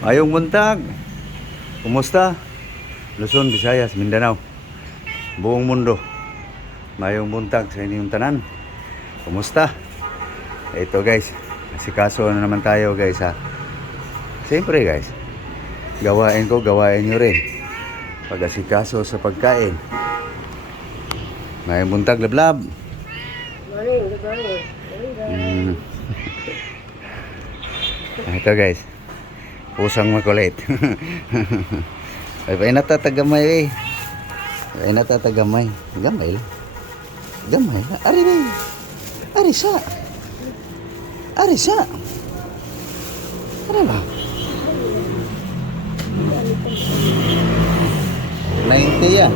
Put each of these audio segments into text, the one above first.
Ayong buntag. Kumusta? Luzon, Visayas, Mindanao. Buong mundo. Mayong buntag sa inyong tanan. Kumusta? Ito guys, asikaso na naman tayo guys ha. Siyempre guys, gawain ko, gawain nyo rin. Pag-asikaso sa pagkain. Mayong buntag, lablab. Morning, good morning. Mm. Ito guys, pusang makulit. Ay natatagamay eh. Ay natatagamay. Gamay lang. Gamay lang. Ari na. Ari sa. Ari sa. Ano ba? 90 yan.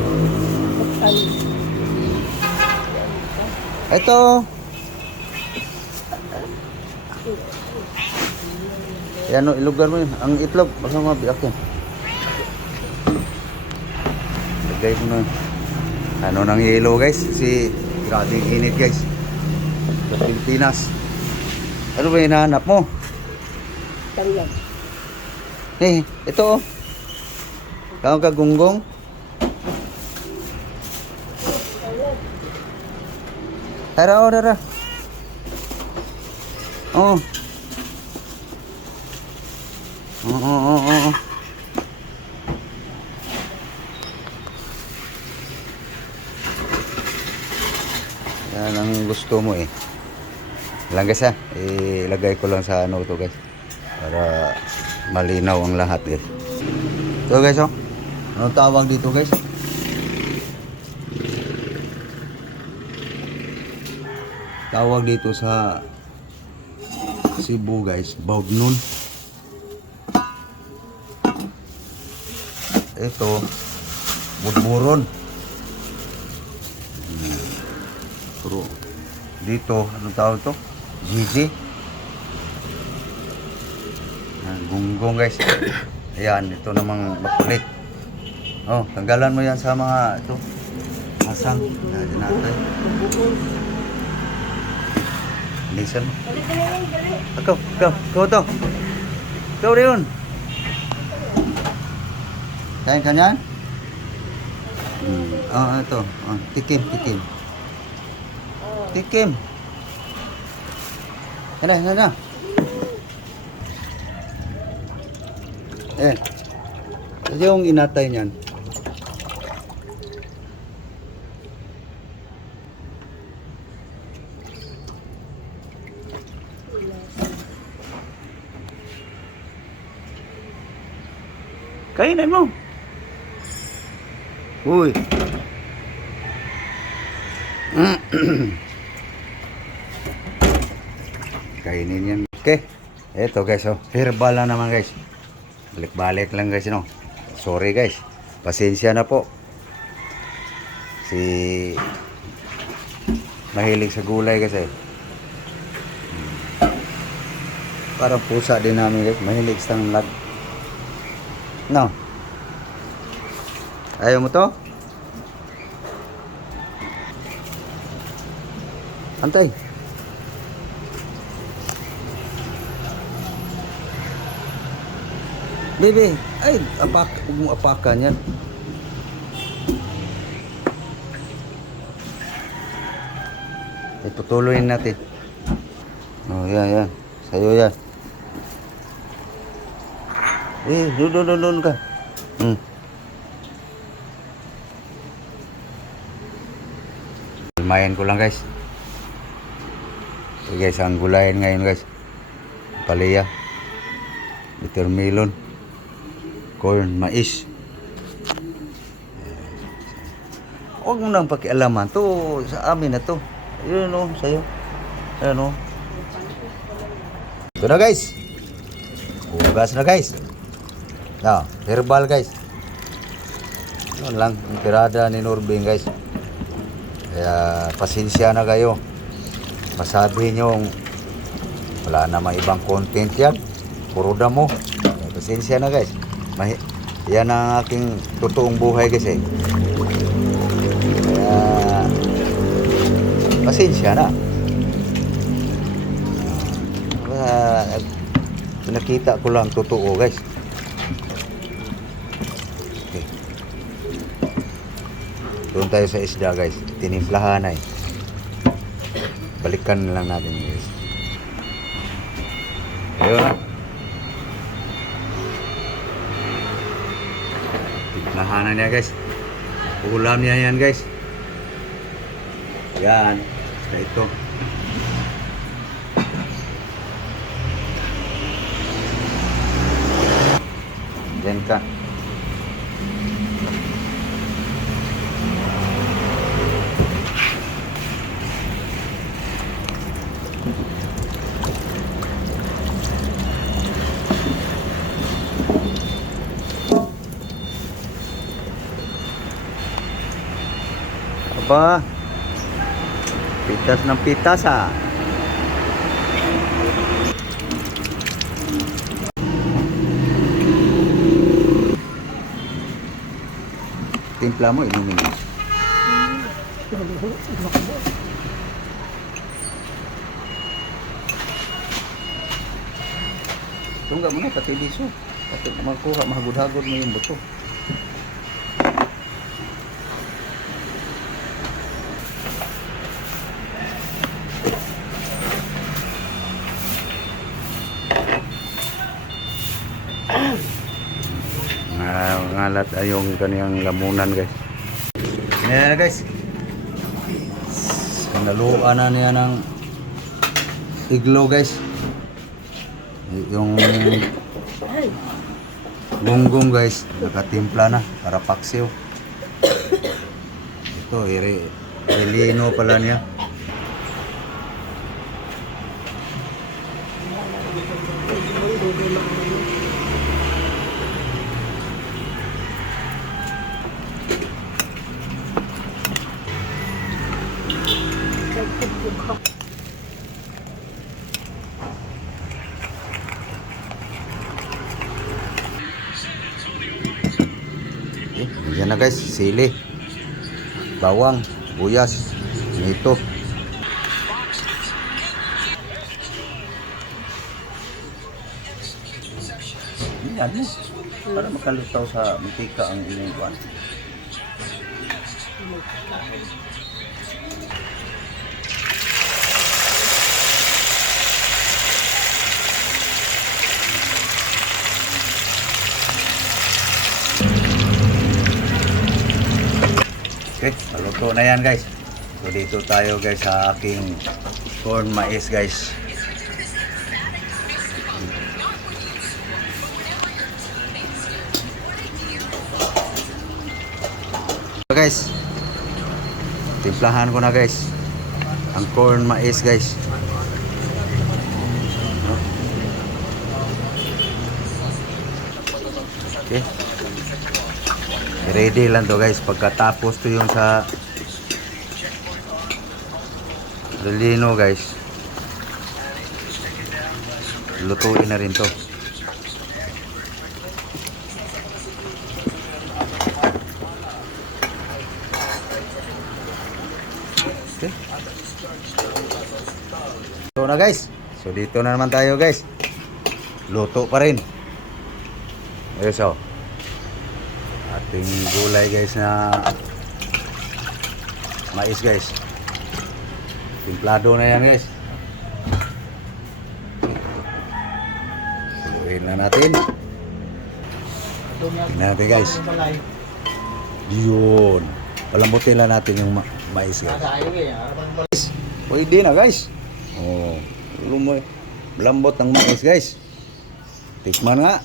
Ito. Yan o, ilugar mo yun. Ang itlog, baka mabiyak yan. Lagay mo na. Ano nang yelo guys? Si grabe init guys. Sa Pilipinas. Ano ba hinahanap mo? Tangyag. Ito o. Kau kagunggong. Tara o, tara. Oo. Oo. Yan ang gusto mo eh. Lang guys ha. Ilagay ko lang sa ano to guys. Para malinaw ang lahat guys. Ito guys oh. Anong tawag dito guys? Tawag dito sa Cebu guys, baugnon. Ito, budburon. Pero dito, anong tawag to? Gigi. Gunggong guys. Ayan, ito namang makulit. Oh, tanggalan mo yan sa mga ito. Asang. Natin natin. Lisan mo. Ikaw to. Ikaw rin. Kain ka niyan? Ito. Tikim. Tikim. Sana. Ito yung inatay niyan. Kainin mo. Uy. Kainin yan. Okay. Ito guys, oh. Herbal na naman guys. Balik-balik lang guys, no. Sorry guys. Pasensya na po. Mahilig sa gulay kasi. Parang pusa din namin guys. Mahilig sa lag. No. Ayaw mo to? Antay. Bebe, ay, huwag mo apakan yan. Itutuloyin natin. Oh, yan. Sa'yo yan. Doon ka. Lumayan ko lang guys. So guys, ang gulayan ngayon guys. Palaya. Watermelon. Corn, mais. Huwag mo nang pakialaman. To, sa amin na to. Ayun o, sa'yo. Ayun o. Ito na guys. Hugas na guys. Herbal guys. Yun lang, ang tirada ni Norbing guys. Kaya pasensya na kayo. Masabi nyo wala namang ibang content yan. Puro damo. Pasensya na guys. Yan ang aking totoong buhay guys eh. Kaya pasensya na. Nakita ko lang totoo guys. Doon tayo sa isda guys. Tinimplahan na eh. Balikan na lang natin guys. Ayun na. Timplahan na niya guys. Ulam niya yan guys. Yan. Basta ito. Yan ka. Aba. Pitas ng pitas ah. Timpla mo, inumin mo. Tungga mo na, pati liso. Pati magkuha, mahagod-hagod mo yung buto. Ngalat ay yung kaniyang lamunan guys. Yan na guys. Naluan na niya ng iglo guys. Yung gunggong guys, nakatimpla na para paksiw. Ito, ilino pala niya. Yan na guys, sili, bawang, buyas, nito. Yan mo, para makalutaw sa mantika ang inyong buwan. Okay, maluto na yan guys. So dito tayo guys sa aking corn mais guys. So guys, timplahan ko na guys ang corn mais guys. Okay. Ready lang to guys. Pagkatapos to yung sa relino guys, lutuin na rin to. Okay. So na guys. So dito na naman tayo guys. Luto pa rin. Ayos o. Ating gulay guys na mais guys. Timplado na yan guys. Tuloyin na natin. Tingnan natin guys. Yun. Palambutin lang natin yung mais guys. Pwede na guys. Oh, lambot ng mais guys. Tikman nga.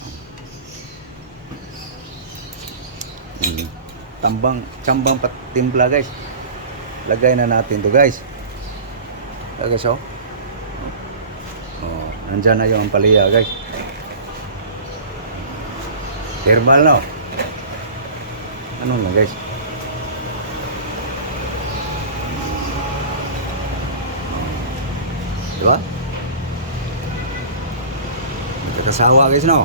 Tsambang patimpla guys. Lagay na natin to guys. Lagay so. Oh, nandyan na yung ampalaya guys. Herbal na. Ano na guys? Diba? Nagkakasawa guys no.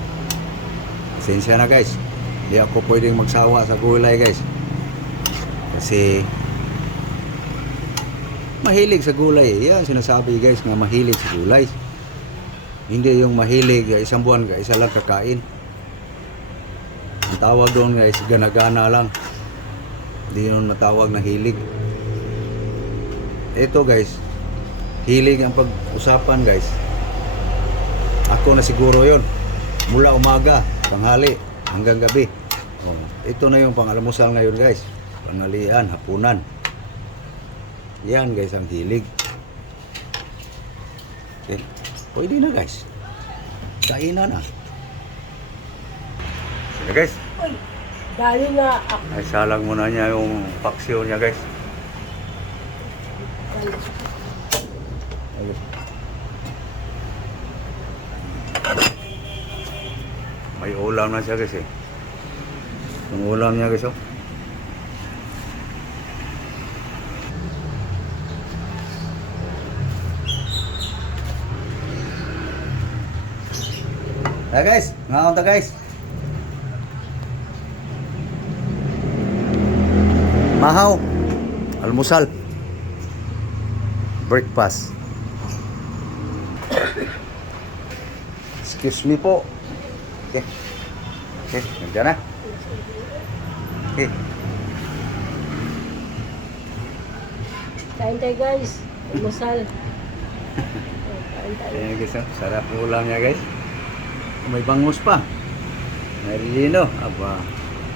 Sensya na guys. Hindi ako pwedeng magsawa sa gulay guys. Kasi mahilig sa gulay. Yan sinasabi guys nga mahilig sa gulay. Hindi yung mahilig isang buwan ka, isa lang kakain. Ang tawag doon guys, gana-gana lang. Hindi yun matawag na hilig. Ito guys, hilig ang pag-usapan guys. Ako na siguro yon. Mula umaga, tanghali, hanggang gabi. Oh, ito na yung pang-almusal ngayon guys. Panalian, hapunan. Yan guys ang hilig. Okay. Pwede na guys. Kainan na. Sige guys. Uy, dali na ako. Ay salang muna niya yung paksiw niya guys. Ayun. May ulam na siya guys eh. Yung ulam niya guys oh. Guys, ngaon ta guys. Mahaw, almusal, breakfast. Excuse me po. Okay. Okay, nandiyan na. Okay. Kain tayo guys. Almusal. Kain tayo. Ayan guys, oh. Sarap ng ulam niya guys. May bangus pa. May rino. Aba.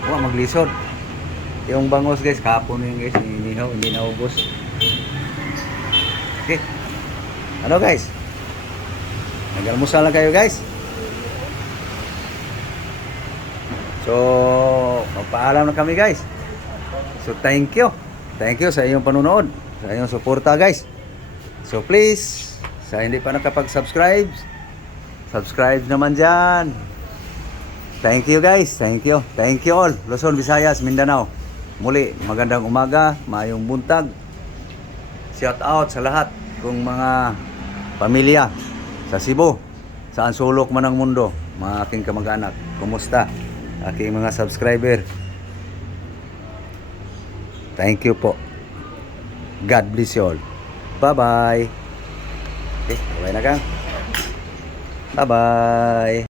Wah, maglisod. Yung bangus guys, kapon yun guys. Inihaw, hindi naubos. Okay. Ano guys? Nag-almusal na kayo guys. So, magpaalam na kami guys. So, thank you. Thank you sa iyong panunood. Sa iyong suporta guys. So, please, sa hindi pa nakapag-subscribe, subscribe naman dyan. Thank you guys. Thank you. Thank you all. Luzon, Visayas, Mindanao. Muli, magandang umaga, mayong buntag. Shout out sa lahat kong mga pamilya sa Cebu, saan sulok man ang mundo, mga aking kamag-anak. Kumusta? Aking mga subscriber. Thank you po. God bless you all. Bye-bye. Okay, bye na kang. Bye-bye.